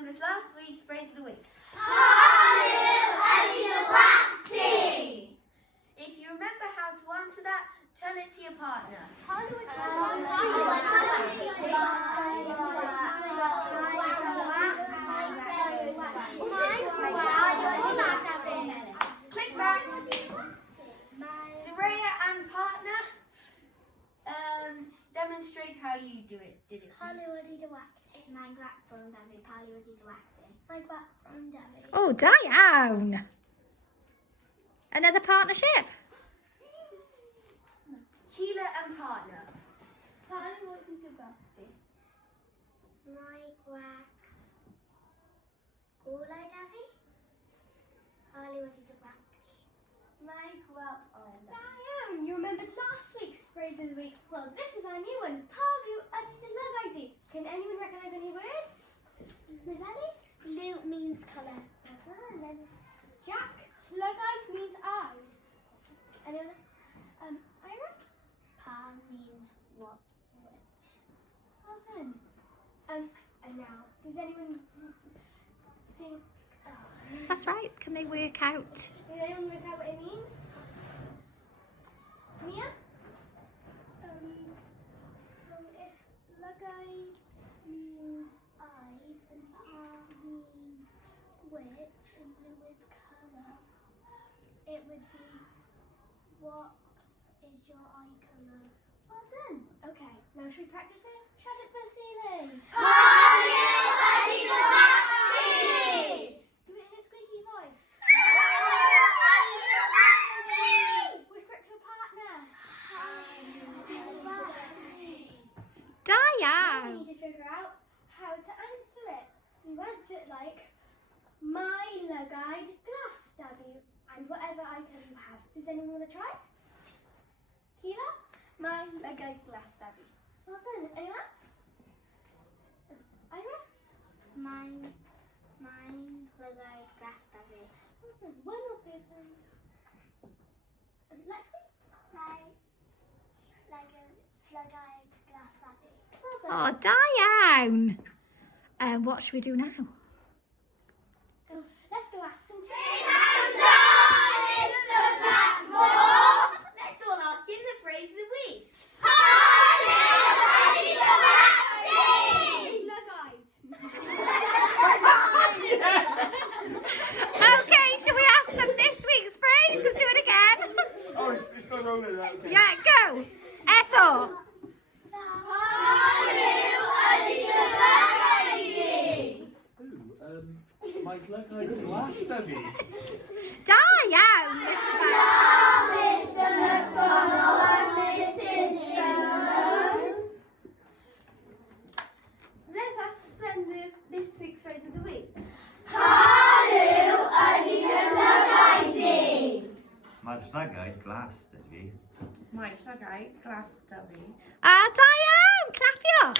remembers last week's phrase of the week. If you remember how to answer that, tell it to your partner. Click back. Soraya and partner, demonstrate how you do it. Did it? Oh, Diane. Another partnership. Keela and partner. Diane, you remembered last week's phrase of the week. Well, this is our new one. Palu Adidalagadi. Can anyone recognise any words? Miss Ellie? Blue means colour. And then Jack? Lugite means eyes. Anyone else? Ira? Pa means what? Well done. And now, does anyone think... That's right. Can they work out? Does anyone work out what it means? Mia? So if Lugite means eyes and Pa means witch and blue is colour, it would be what is your eye colour? Well done. Okay, now should we practice it? Shout it to the ceiling. Do it in a squeaky voice. Whisper it to a partner. Diane. We need to figure out how to answer it. So you answer it like, my lug-eyed glass W, and whatever eye colour you have. Does anyone want to try? Keela? My Lego glass dabby. Well done. Anyone? Ira? Mine lugite glass W. Well done. One more person. Lexi? Like a plug-eyed glass W. Well done. Oh, Diane. What should we do now? Let's go ask some Let's all ask him the phrase of the week. Okay, shall we ask them this week's phrase? Let's do it again. Oh, it's not rolling out. Okay. Yeah, go. Eto. My lug-eyed glass dummy. Diane. Let's ask them this week's phrase of the week. My lug-eyed glass dummy. My lug-eyed glass dummy. Diane, clap you up.